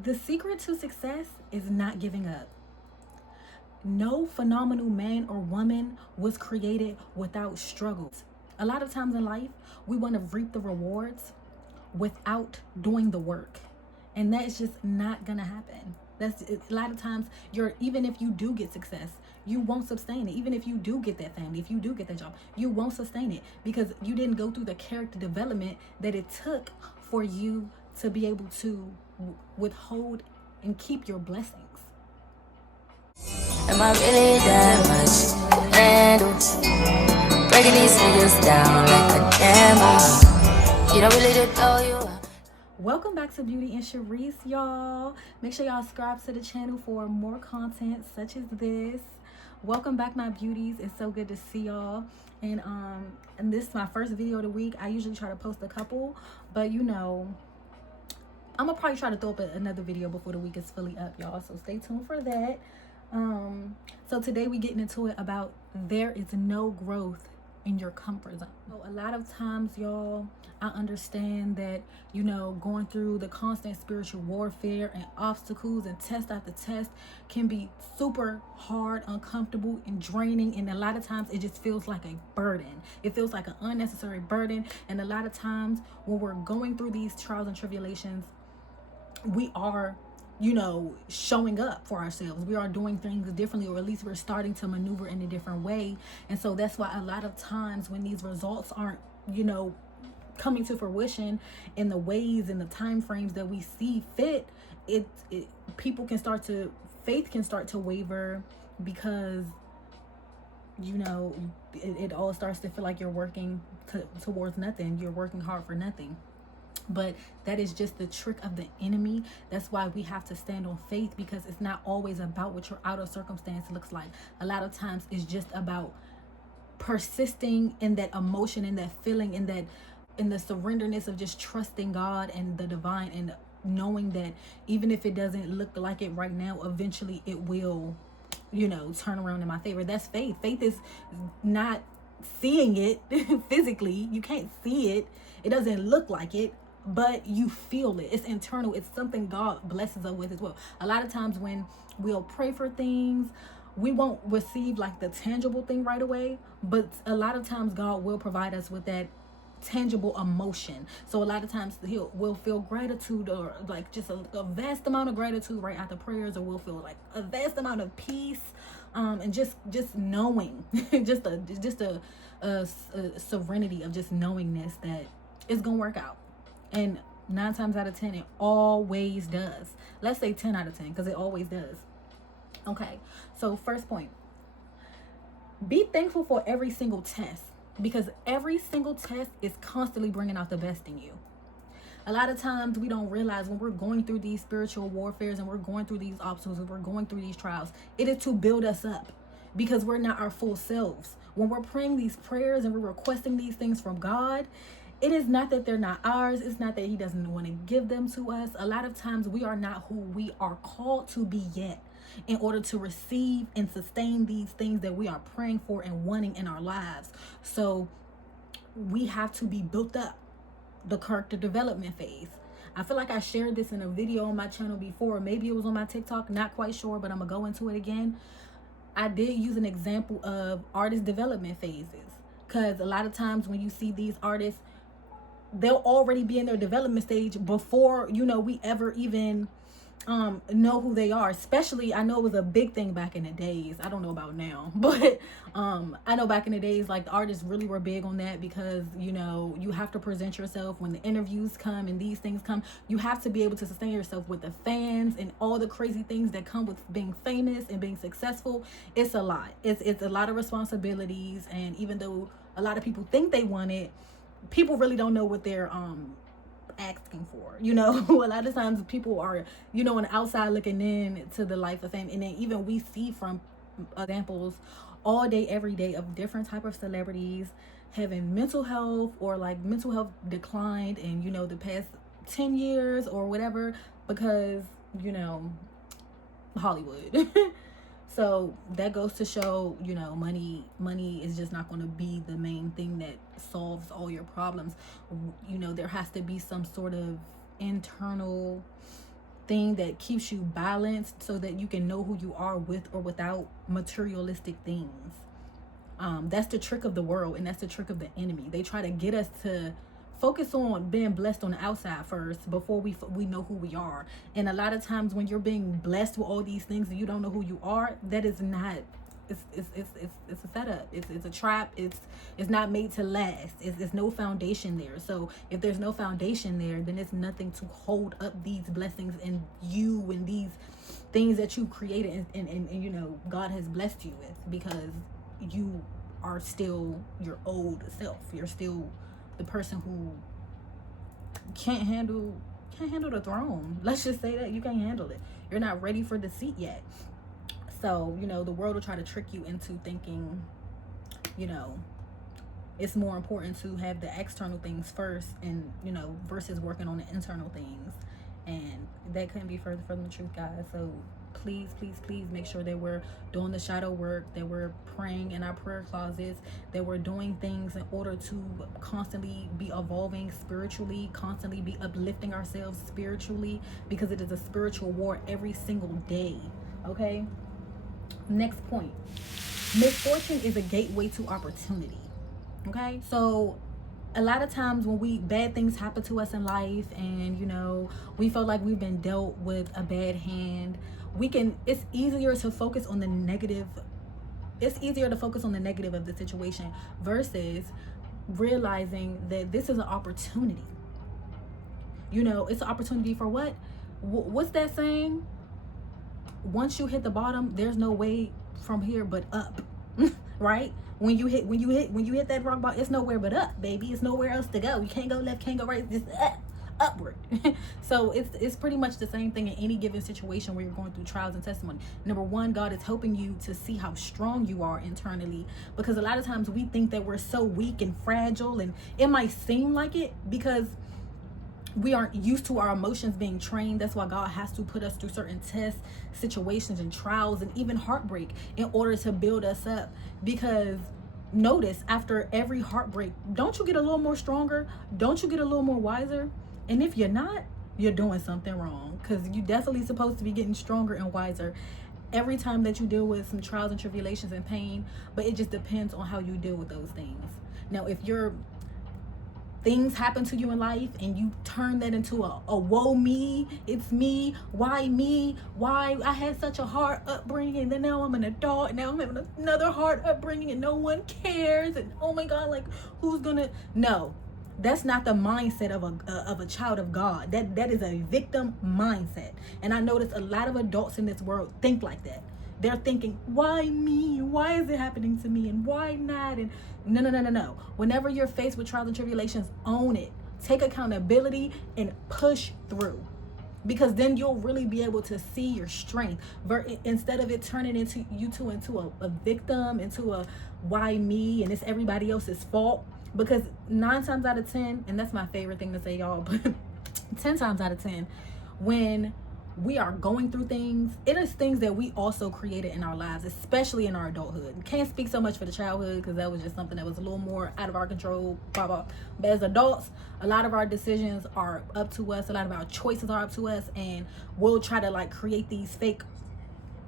The secret to success is not giving up. No phenomenal man or woman was created without struggles. A lot of times in life, we want to reap the rewards without doing the work. And that's just not gonna happen. That's a lot of times you're, even if you do get success, you won't sustain it. Even if you do get that family, if you do get that job, you won't sustain it because you didn't go through the character development that it took for you to be able to withhold and keep your blessings. Am I really that much to handle? Breaking these niggas down like a camel. You don't really did know you. Welcome back to Beauty and Sharice, y'all. Make sure y'all subscribe to the channel for more content such as this. Welcome back, my beauties. It's so good to see y'all. And this is my first video of the week. I usually try to post a couple, but you know, I'm gonna probably try to throw up another video before the week is fully up, y'all. So stay tuned for that. So today we getting into it about there is no growth in your comfort zone. So a lot of times, y'all, I understand that, you know, going through the constant spiritual warfare and obstacles and test after test can be super hard, uncomfortable, and draining. And a lot of times it just feels like a burden. It feels like an unnecessary burden. And a lot of times when we're going through these trials and tribulations, we are, you know, showing up for ourselves. We are doing things differently, or at least we're starting to maneuver in a different way. And so that's why a lot of times when these results aren't, you know, coming to fruition in the ways and the time frames that we see fit, people can start to, faith can start to waver because, you know, it all starts to feel like you're working towards nothing. You're working hard for nothing. But that is just the trick of the enemy. That's why we have to stand on faith, because it's not always about what your outer circumstance looks like. A lot of times it's just about persisting in that emotion, in that feeling, in the surrenderness of just trusting God and the divine, and knowing that even if it doesn't look like it right now, eventually it will, you know, turn around in my favor. That's faith. Faith is not seeing it physically. You can't see it. It doesn't look like it, but you feel it. It's internal. It's something God blesses us with as well. A lot of times when we'll pray for things, we won't receive like the tangible thing right away, but a lot of times God will provide us with that tangible emotion. So a lot of times we'll feel gratitude, or like just a vast amount of gratitude right after prayers, or we'll feel like a vast amount of peace, and just knowing just a serenity of just knowingness that it's gonna work out. And 9 times out of 10 it always does. Let's say 10 out of 10, because it always does. Okay, so first point, be thankful for every single test, because every single test is constantly bringing out the best in you. A lot of times we don't realize when we're going through these spiritual warfares and we're going through these obstacles and we're going through these trials, it is to build us up, because we're not our full selves. When we're praying these prayers and we're requesting these things from God, it is not that they're not ours. It's not that he doesn't want to give them to us. A lot of times we are not who we are called to be yet, in order to receive and sustain these things that we are praying for and wanting in our lives. So we have to be built up, the character development phase. I feel like I shared this in a video on my channel before. Maybe it was on my TikTok, not quite sure, but I'm gonna go into it again. I did use an example of artist development phases, because a lot of times when you see these artists, they'll already be in their development stage before, you know, we ever even know who they are. Especially, I know it was a big thing back in the days. I don't know about now, but I know back in the days, like, the artists really were big on that, because, you know, you have to present yourself when the interviews come and these things come. You have to be able to sustain yourself with the fans and all the crazy things that come with being famous and being successful. It's a lot. It's a lot of responsibilities, and even though a lot of people think they want it, people really don't know what they're asking for, you know. A lot of times people are, you know, on the outside looking in to the life of fame. And then even we see from examples all day every day of different type of celebrities having mental health, or like mental health declined in, you know, the past 10 years or whatever, because, you know, Hollywood. So that goes to show, you know, money is just not going to be the main thing that solves all your problems. You know, there has to be some sort of internal thing that keeps you balanced so that you can know who you are with or without materialistic things. That's the trick of the world, and that's the trick of the enemy. They try to get us to focus on being blessed on the outside first before we know who we are. And a lot of times when you're being blessed with all these things and you don't know who you are, that is not, it's a setup. It's a trap. It's not made to last. It's no foundation there. So if there's no foundation there, then it's nothing to hold up these blessings and you and these things that you created and you know God has blessed you with, because you are still your old self. You're still the person who can't handle the throne. Let's just say that you can't handle it. You're not ready for the seat yet. So, you know, the world will try to trick you into thinking, you know, it's more important to have the external things first, and, you know, versus working on the internal things. And that couldn't be further from the truth, guys. So please make sure that we're doing the shadow work, that we're praying in our prayer closets, that we're doing things in order to constantly be evolving spiritually, constantly be uplifting ourselves spiritually, because it is a spiritual war every single day. Okay, next point. Misfortune is a gateway to opportunity. Okay, so a lot of times when bad things happen to us in life, and you know we feel like we've been dealt with a bad hand, it's easier to focus on the negative. It's easier to focus on the negative of the situation versus realizing that this is an opportunity. You know, it's an opportunity for what? What's that saying? Once you hit the bottom, there's no way from here but up. Right? When you hit that rock bottom, it's nowhere but up, baby. It's nowhere else to go. You can't go left, can't go right. It's just upward. So it's pretty much the same thing in any given situation where you're going through trials and testimony. Number one, God is helping you to see how strong you are internally, because a lot of times we think that we're so weak and fragile, and it might seem like it because we aren't used to our emotions being trained. That's why God has to put us through certain tests, situations, and trials, and even heartbreak in order to build us up. Because notice, after every heartbreak, don't you get a little more stronger? Don't you get a little more wiser? And if you're not, you're doing something wrong, because you're definitely supposed to be getting stronger and wiser every time that you deal with some trials and tribulations and pain. But it just depends on how you deal with those things. Now, if things happen to you in life and you turn that into a woe me, it's me, why I had such a hard upbringing, and then now I'm an adult, now I'm having another hard upbringing and no one cares, and oh my God, like who's gonna? No, that's not the mindset of a child of God. That is a victim mindset. And I notice a lot of adults in this world think like that. They're thinking, why me? Why is it happening to me? And why not? And no. Whenever you're faced with trials and tribulations, own it. Take accountability and push through. Because then you'll really be able to see your strength. Instead of it turning into a victim, into a why me, and it's everybody else's fault. Because 9 times out of 10, and that's my favorite thing to say, y'all, but 10 times out of 10, when we are going through things, it is things that we also created in our lives, especially in our adulthood. Can't speak so much for the childhood, because that was just something that was a little more out of our control, blah, blah. But as adults, a lot of our decisions are up to us. A lot of our choices are up to us, and we'll try to like create these fake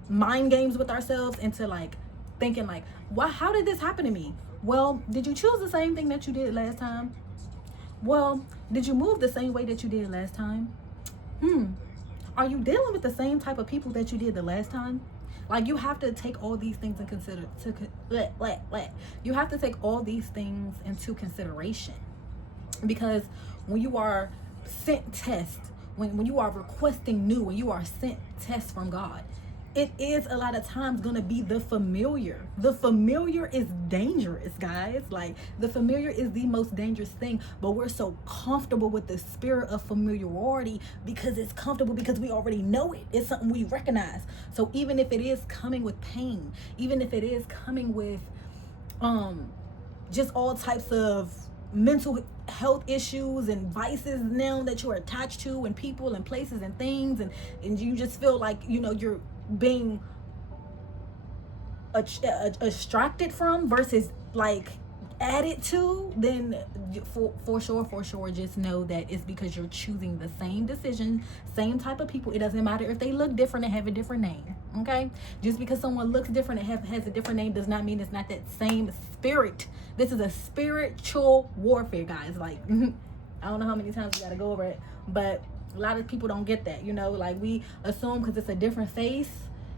mind games with ourselves into like thinking like, how did this happen to me? Well, did you choose the same thing that you did last time? Well, did you move the same way that you did last time? Are you dealing with the same type of people that you did the last time? Like, you have to take all these things You have to take all these things into consideration. Because when you are sent tests, when you are requesting new, when you are sent tests from God, it is a lot of times going to be the familiar. The familiar is dangerous, guys. Like, the familiar is the most dangerous thing, but we're so comfortable with the spirit of familiarity because it's comfortable, because we already know it. It's something we recognize. So even if it is coming with pain, even if it is coming with just all types of mental health issues and vices now that you're attached to, and people and places and things, and you just feel like, you know, you're being extracted from versus like added to, then for sure just know that it's because you're choosing the same decision, same type of people. It doesn't matter if they look different and have a different name, okay? Just because someone looks different and has a different name does not mean it's not that same spirit. This is a spiritual warfare, guys. Like, I don't know how many times we gotta go over it, but a lot of people don't get that, you know? Like, we assume because it's a different face.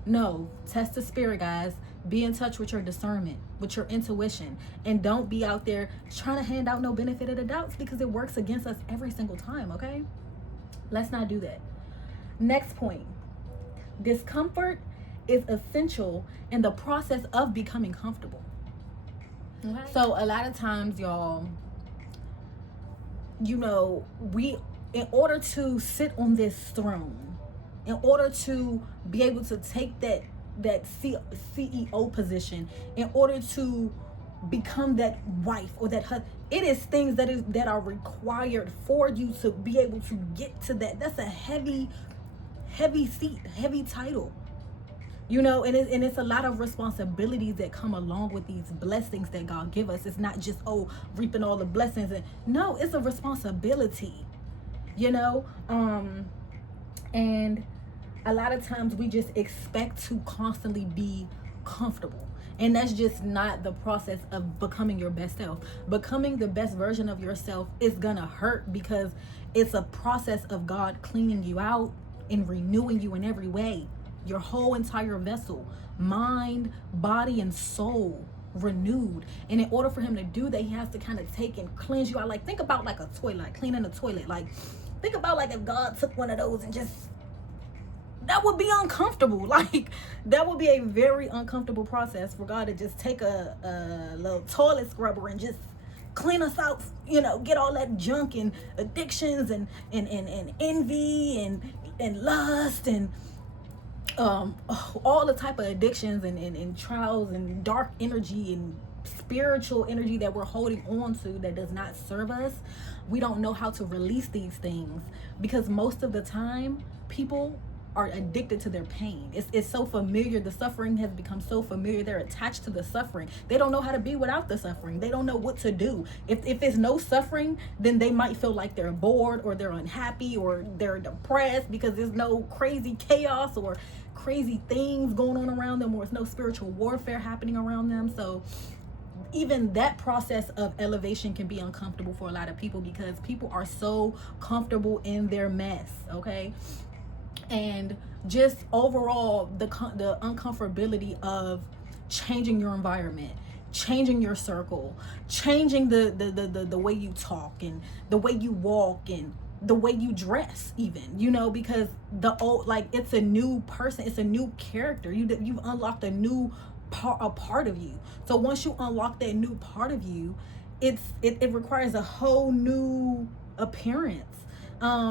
No, test the spirit, guys. Be in touch with your discernment, with your intuition, and don't be out there trying to hand out no benefit of the doubts, because it works against us every single time, okay? Let's not do that. Next point. Discomfort is essential in the process of becoming comfortable. Okay. So a lot of times, y'all, you know, in order to sit on this throne, in order to be able to take that CEO position, in order to become that wife or that husband, it is things that are required for you to be able to get to that. That's a heavy seat, heavy title, you know, and it's a lot of responsibilities that come along with these blessings that God give us. It's not just, oh, reaping all the blessings, and no, it's a responsibility, you know. And a lot of times we just expect to constantly be comfortable. And that's just not the process of becoming your best self. Becoming the best version of yourself is gonna hurt, because it's a process of God cleaning you out and renewing you in every way. Your whole entire vessel, mind, body, and soul renewed. And in order for him to do that, he has to kind of take and cleanse you out. Like, think about like a toilet, cleaning a toilet. Like, think about like if God took one of those and just, that would be uncomfortable. Like, that would be a very uncomfortable process for God to just take a little toilet scrubber and just clean us out, you know, get all that junk and addictions and envy and lust and all the type of addictions and trials and dark energy and spiritual energy that we're holding on to that does not serve us. We don't know how to release these things, because most of the time people are addicted to their pain. It's so familiar. The suffering has become so familiar. They're attached to the suffering. They don't know how to be without the suffering. They don't know what to do. If it's no suffering, then they might feel like they're bored or they're unhappy or they're depressed, because there's no crazy chaos or crazy things going on around them, or there's no spiritual warfare happening around them. So even that process of elevation can be uncomfortable for a lot of people, because people are so comfortable in their mess, okay? And just overall, the uncomfortability of changing your environment, changing your circle, changing the way you talk and the way you walk and the way you dress, even, you know, because the old, like, it's a new person, it's a new character. You've unlocked a new part of you. So once you unlock that new part of you, it requires a whole new appearance,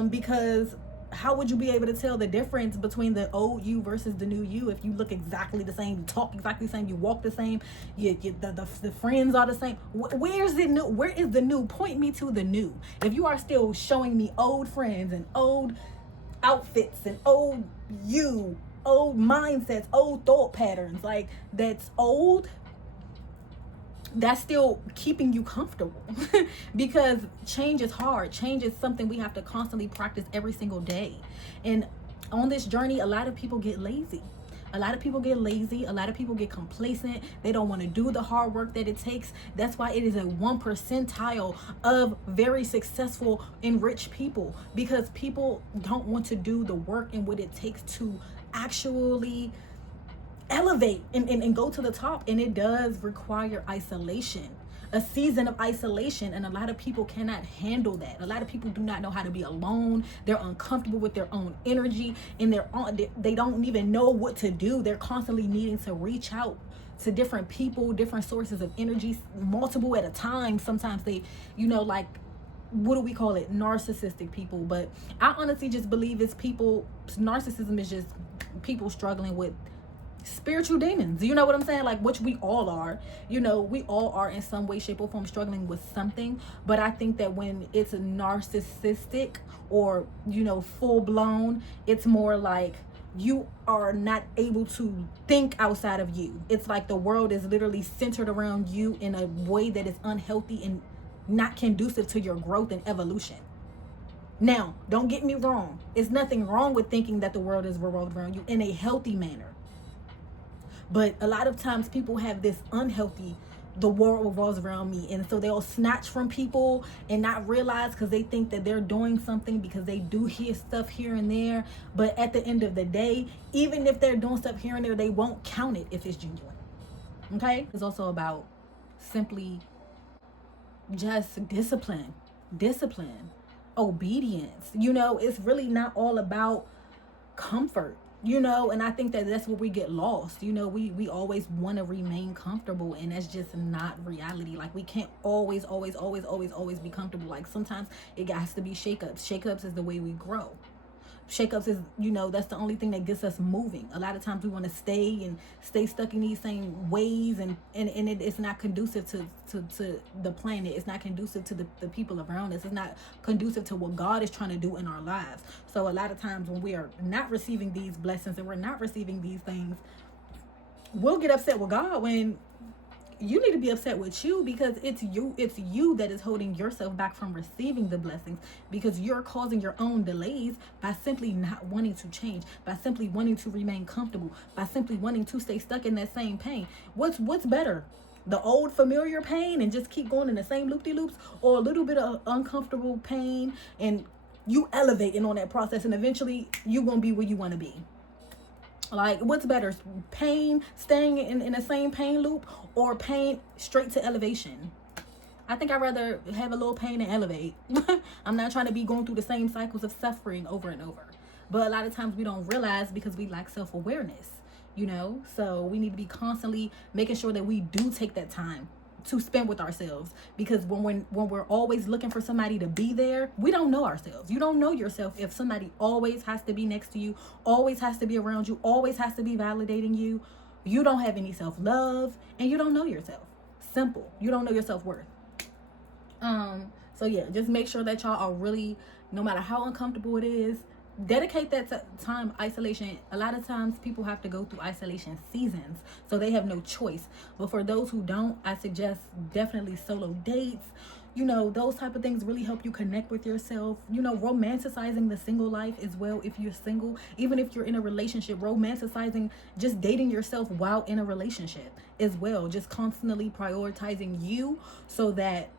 because how would you be able to tell the difference between the old you versus the new you if you look exactly the same, you talk exactly the same, you walk the same, the friends are the same? Where's the new? Where is the new? Point me to the new. If you are still showing me old friends and old outfits and old you, old mindsets, old thought patterns, like, that's old, that's still keeping you comfortable. Because change is hard. Change is something we have to constantly practice every single day. And on this journey, a lot of people get lazy. A lot of people get lazy. A lot of people get complacent. They don't want to do the hard work that it takes. That's why it is a 1 percentile of very successful and rich people, because people don't want to do the work and what it takes to actually elevate and go to the top. And it does require isolation, a season of isolation, and a lot of people cannot handle that. A lot of people do not know how to be alone. They're uncomfortable with their own energy, and they don't even know what to do. They're constantly needing to reach out to different people, different sources of energy, multiple at a time. Sometimes they, you know, like, what do we call it? Narcissistic people. But I honestly just believe it's people, narcissism is just people struggling with spiritual demons. You know what I'm saying? Like, which we all are. You know, we all are in some way, shape, or form struggling with something. But I think that when it's narcissistic or, you know, full blown, it's more like you are not able to think outside of you. It's like the world is literally centered around you in a way that is unhealthy and not conducive to your growth and evolution. Now, don't get me wrong. It's nothing wrong with thinking that the world is revolved around you in a healthy manner. But a lot of times people have this unhealthy, the world revolves around me, and so they'll snatch from people and not realize because they think that they're doing something because they do hear stuff here and there. But at the end of the day, even if they're doing stuff here and there, they won't count it if it's genuine. Okay? It's also about simply just discipline, obedience. It's really not all about comfort. And I think that that's where we get lost. We always want to remain comfortable, and that's just not reality. Like, we can't always be comfortable. Like, sometimes it has to be shakeups is the way we grow. Shakeups is, that's the only thing that gets us moving. A lot of times we want to stay stuck in these same ways, and it's not conducive to the planet. It's not conducive to the people around us. It's not conducive to what God is trying to do in our lives. So a lot of times when we are not receiving these blessings and we're not receiving these things, we'll get upset with God when you need to be upset with you, because it's you that is holding yourself back from receiving the blessings, because you're causing your own delays by simply not wanting to change, by simply wanting to remain comfortable, by simply wanting to stay stuck in that same pain. What's better? The old familiar pain and just keep going in the same loop-de-loops, or a little bit of uncomfortable pain and you elevating on that process, and eventually you're going to be where you want to be? Like, what's better? Pain, staying in the same pain loop, or pain straight to elevation? I think I'd rather have a little pain and elevate. I'm not trying to be going through the same cycles of suffering over and over. But a lot of times we don't realize because we lack self-awareness, So we need to be constantly making sure that we do take that time to spend with ourselves, because when we're always looking for somebody to be there, we don't know ourselves. You don't know yourself if somebody always has to be next to you, always has to be around you, always has to be validating you. You don't have any self-love, and you don't know yourself. Simple. You don't know your self-worth. So yeah, just make sure that y'all are really, no matter how uncomfortable it is, dedicate that time. Isolation, a lot of times people have to go through isolation seasons, so they have no choice. But for those who don't, I suggest definitely solo dates. Those type of things really help you connect with yourself. Romanticizing the single life as well. If you're single, even if you're in a relationship, romanticizing just dating yourself while in a relationship as well. Just constantly prioritizing you so that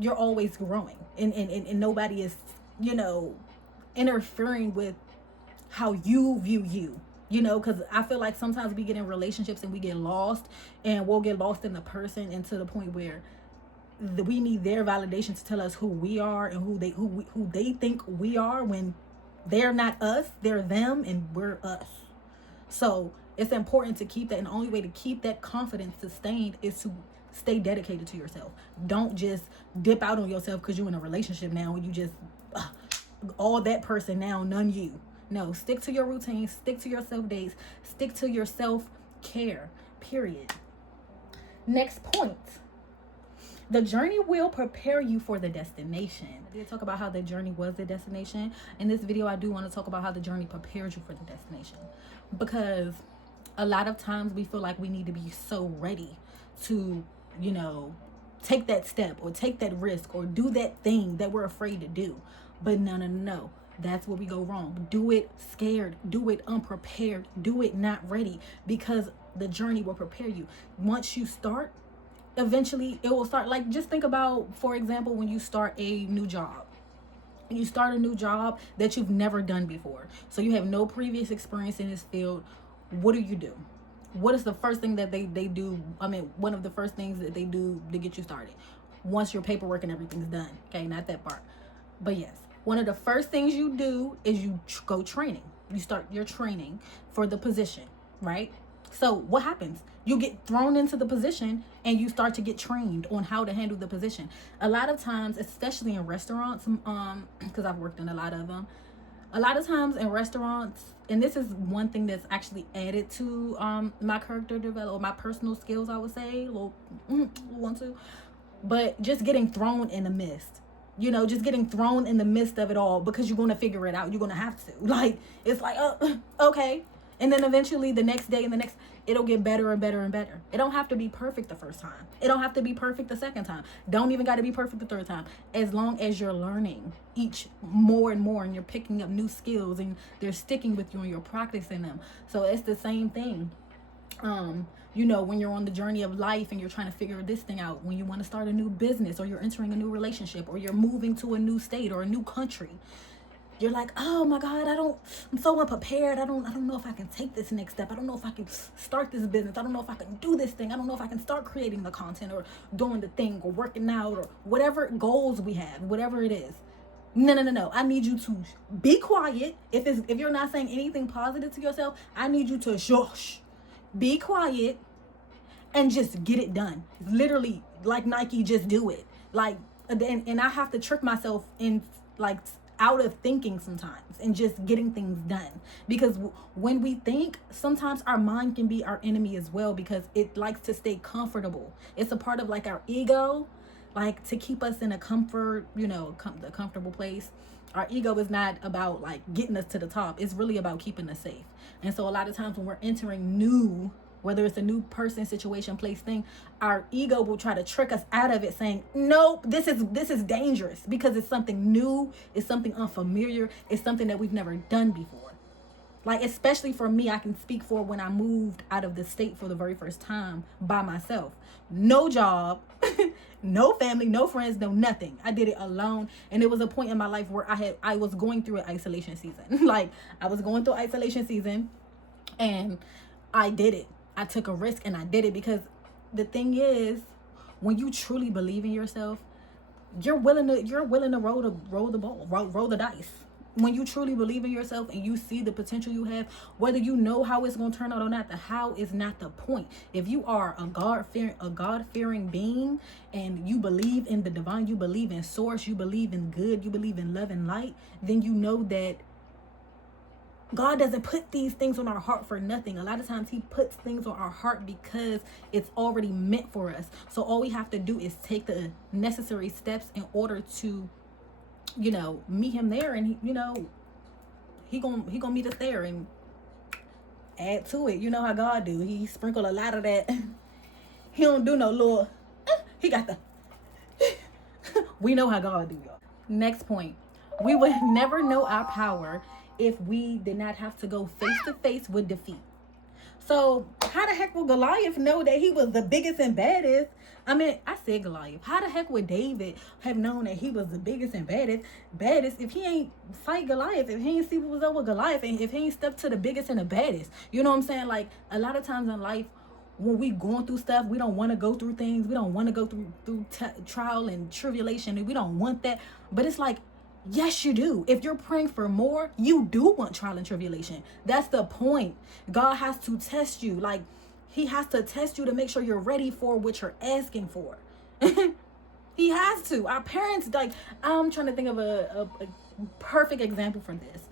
you're always growing, and nobody is, interfering with how you view you, because I feel like sometimes we get in relationships and we get lost, and we'll get lost in the person, and to the point where we need their validation to tell us who we are and who they think we are, when they're not us, they're them, and we're us. So it's important to keep that, and the only way to keep that confidence sustained is to stay dedicated to yourself. Don't just dip out on yourself because you're in a relationship now and you just all that person now, none you. No, stick to your routine, stick to your self-dates, stick to your self-care, period. Next point. The journey will prepare you for the destination. I did talk about how the journey was the destination. In this video, I do want to talk about how the journey prepares you for the destination. Because a lot of times we feel like we need to be so ready to, take that step or take that risk or do that thing that we're afraid to do. But no. That's where we go wrong. Do it scared. Do it unprepared. Do it not ready, because the journey will prepare you. Once you start, eventually it will start. Like, just think about, for example, when you start a new job. You start a new job that you've never done before. So you have no previous experience in this field. What do? What is the first thing that they do? One of the first things that they do to get you started, once your paperwork and everything's done. Okay, not that part. But yes, one of the first things you do is you go training. You start your training for the position, right? So what happens? You get thrown into the position and you start to get trained on how to handle the position. A lot of times, especially in restaurants, because I've worked in a lot of them, a lot of times in restaurants, and this is one thing that's actually added to my character development, my personal skills, I would say, but just getting thrown in the mist. you know, just getting thrown in the midst of it all, because you're going to figure it out. You're going to have to. Like, it's like, okay. And then eventually the next day and the next, it'll get better and better and better. It don't have to be perfect the first time. It don't have to be perfect the second time. Don't even got to be perfect the third time. As long as you're learning each more and more, and you're picking up new skills, and they're sticking with you, and you're practicing them. So it's the same thing. You know, when you're on the journey of life and you're trying to figure this thing out, when you want to start a new business, or you're entering a new relationship, or you're moving to a new state or a new country, you're like, oh my God, I'm so unprepared. I don't know if I can take this next step. I don't know if I can start this business. I don't know if I can do this thing. I don't know if I can start creating the content, or doing the thing, or working out, or whatever goals we have, whatever it is. No. I need you to be quiet. If you're not saying anything positive to yourself, I need you to shush. Be quiet and just get it done. Literally, like Nike, just do it. Like, and I have to trick myself in, like, out of thinking sometimes, and just getting things done. Because when we think, sometimes our mind can be our enemy as well, because it likes to stay comfortable. It's a part of, like, our ego, like, to keep us in a comfort, you know, the comfortable place. Our ego is not about, like, getting us to the top. It's really about keeping us safe. And so a lot of times when we're entering new, whether it's a new person, situation, place, thing, our ego will try to trick us out of it, saying, nope, this is dangerous, because it's something new, it's something unfamiliar, it's something that we've never done before. Like, especially for me, I can speak for when I moved out of the state for the very first time by myself. No job, no family, no friends, no nothing. I did it alone. And it was a point in my life where I was going through an isolation season. Like, I was going through isolation season, and I did it. I took a risk and I did it, because the thing is, when you truly believe in yourself, you're willing to roll the dice. When you truly believe in yourself and you see the potential you have, whether you know how it's going to turn out or not, the how is not the point. If you are a God-fearing being, and you believe in the divine, you believe in source, you believe in good, you believe in love and light, then you know that God doesn't put these things on our heart for nothing. A lot of times he puts things on our heart because it's already meant for us. So all we have to do is take the necessary steps in order to, you know, meet him there. And he, you know, he gonna meet us there and add to it. You know how God do. He sprinkle a lot of that. He don't do no little, he got the, we know how God do, y'all. Next point. We would never know our power if we did not have to go face to face with defeat. So how the heck will Goliath know that he was the biggest and baddest? I mean, I said Goliath. How the heck would David have known that he was the biggest and baddest if he ain't fight Goliath, if he ain't see what was up with Goliath, and if he ain't stepped to the biggest and the baddest? You know what I'm saying? Like, a lot of times in life, when we going through stuff, we don't want to go through things. We don't want to go through trial and tribulation, and we don't want that. But it's like, yes, you do. If you're praying for more, you do want trial and tribulation. That's the point. God has to test you. Like, he has to test you to make sure you're ready for what you're asking for. He has to. Our parents, like, I'm trying to think of a perfect example for this.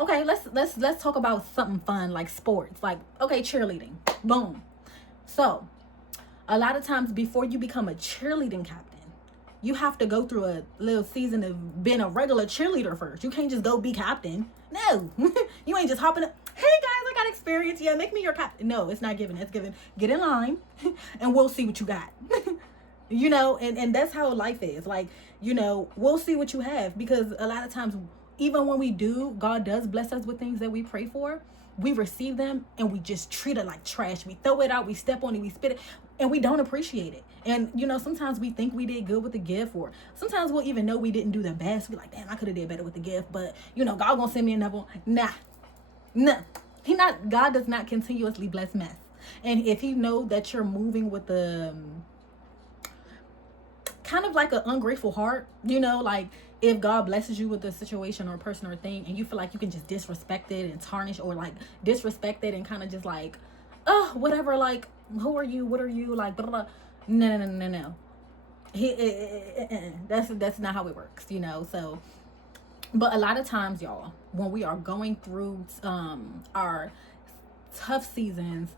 Okay, let's talk about something fun, like sports. Like, okay, cheerleading. Boom. So a lot of times before you become a cheerleading captain, you have to go through a little season of being a regular cheerleader first. You can't just go be captain. No. You ain't just hopping up, hey guys, I got experience, yeah, make me your captain. No, it's not given. It's given, get in line and we'll see what you got. You know, and that's how life is. Like, you know, we'll see what you have, because a lot of times, even when we do, God does bless us with things that we pray for. We receive them and we just treat it like trash. We throw it out, we step on it, we spit it, and we don't appreciate it. And, you know, sometimes we think we did good with the gift, or sometimes we'll even know we didn't do the best. We're like, damn, I could have did better with the gift, but, you know, God gonna send me another one. Nah. God does not continuously bless mess. And if he know that you're moving with the kind of like an ungrateful heart, you know, like, if God blesses you with a situation or a person or a thing, and you feel like you can just disrespect it and tarnish, or like disrespect it and kind of just like, oh, whatever, like, who are you? What are you? Like, blah, blah. No. That's not how it works, you know? So, but a lot of times, y'all, when we are going through our tough seasons,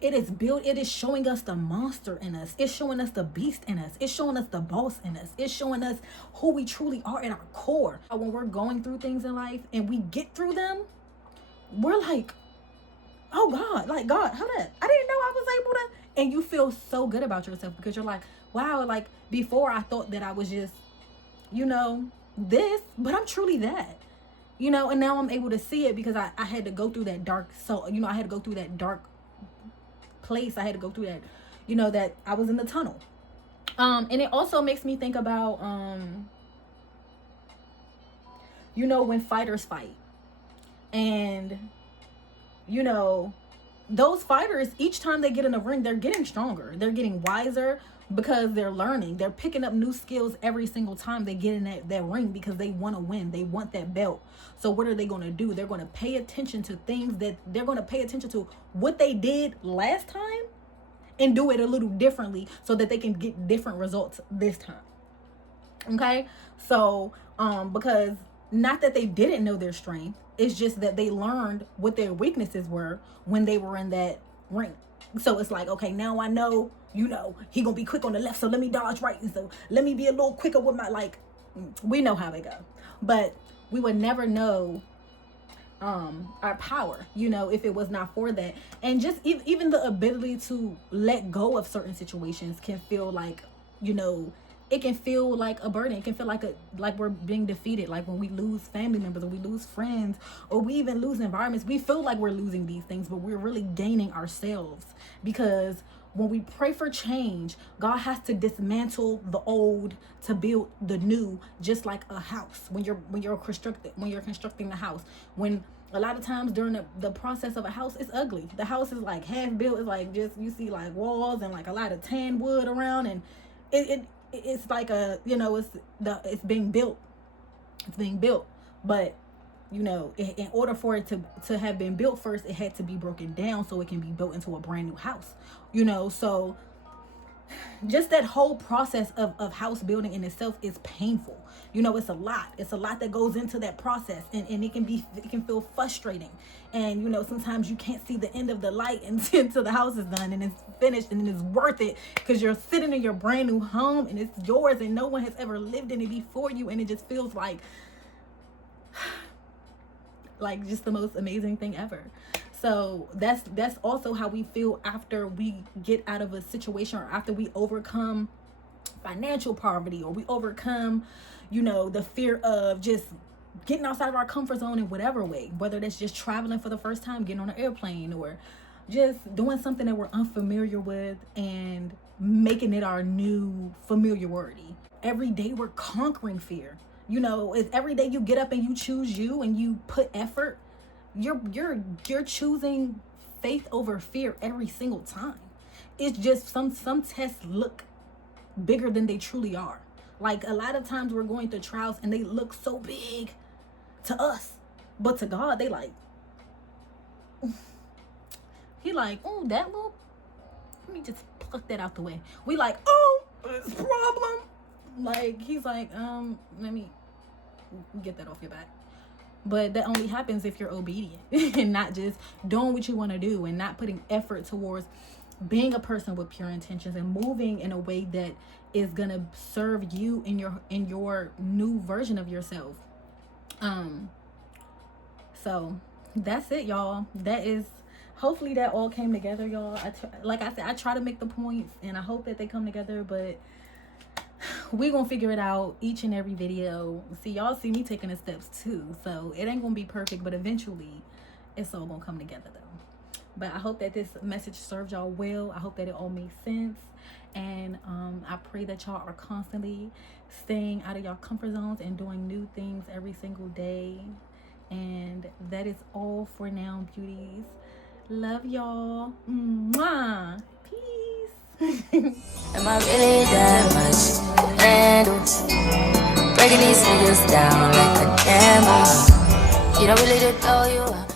it is showing us the monster in us. It's showing us the beast in us. It's showing us the boss in us. It's showing us who we truly are at our core. When we're going through things in life and we get through them, we're like, oh God, like, God, how that? I didn't know I was able to. And you feel so good about yourself because you're like, wow, like before I thought that I was just, this, but I'm truly that. And now I'm able to see it because I had to go through that dark. So, I had to go through that dark place. I had to go through that, that I was in the tunnel. And it also makes me think about, when fighters fight and, those fighters, each time they get in the ring, they're getting stronger. They're getting wiser because they're learning. They're picking up new skills every single time they get in that ring because they want to win. They want that belt. So what are they going to do? They're going to pay attention to things that they're going to pay attention to what they did last time and do it a little differently so that they can get different results this time. Okay? So, because not that they didn't know their strength, it's just that they learned what their weaknesses were when they were in that ring. So it's like, okay, now I know, he gonna be quick on the left, so let me dodge right. And so let me be a little quicker with my, we know how they go. But we would never know our power, if it was not for that. And just even the ability to let go of certain situations can feel like, it can feel like a burden. It can feel like we're being defeated. Like when we lose family members or we lose friends or we even lose environments, we feel like we're losing these things, but we're really gaining ourselves. Because when we pray for change, God has to dismantle the old to build the new, just like a house. When you're constructing the house, when a lot of times during the process of a house, it's ugly. The house is like half built. It's like just, you see like walls and like a lot of tan wood around, and it's like it's being built. It's being built. But, in order for it to have been built first, it had to be broken down so it can be built into a brand new house. So just that whole process of house building in itself is painful. It's a lot. It's a lot that goes into that process, and it can feel frustrating. And sometimes you can't see the end of the light until the house is done and it's finished, and it's worth it because you're sitting in your brand new home and it's yours and no one has ever lived in it before you, and it just feels like just the most amazing thing ever. So that's also how we feel after we get out of a situation, or after we overcome financial poverty, or we overcome the fear of just getting outside of our comfort zone in whatever way, whether that's just traveling for the first time, getting on an airplane, or just doing something that we're unfamiliar with and making it our new familiarity. Every day we're conquering fear. It's every day you get up and you choose you and you put effort. You're choosing faith over fear every single time. It's just some tests look bigger than they truly are. Like a lot of times we're going through trials and they look so big to us, but to God they like, he like, oh, that little, let me just pluck that out the way. We like, oh, this problem. Like he's like, let me get that off your back. But that only happens if you're obedient and not just doing what you want to do and not putting effort towards being a person with pure intentions and moving in a way that is gonna serve you in your new version of yourself. So that's it, y'all. That is, hopefully that all came together, y'all. Like I said, I try to make the points and I hope that they come together, but we gonna figure it out each and every video. See, y'all see me taking the steps too, so it ain't gonna be perfect, but eventually it's all gonna come together though. But I hope that this message served y'all well. I hope that it all made sense, and I pray that y'all are constantly staying out of y'all comfort zones and doing new things every single day. And that is all for now, beauties. Love y'all. Mwah. Peace. Am I really that much to handle? Breaking these niggas down like a camera. You don't really know you are.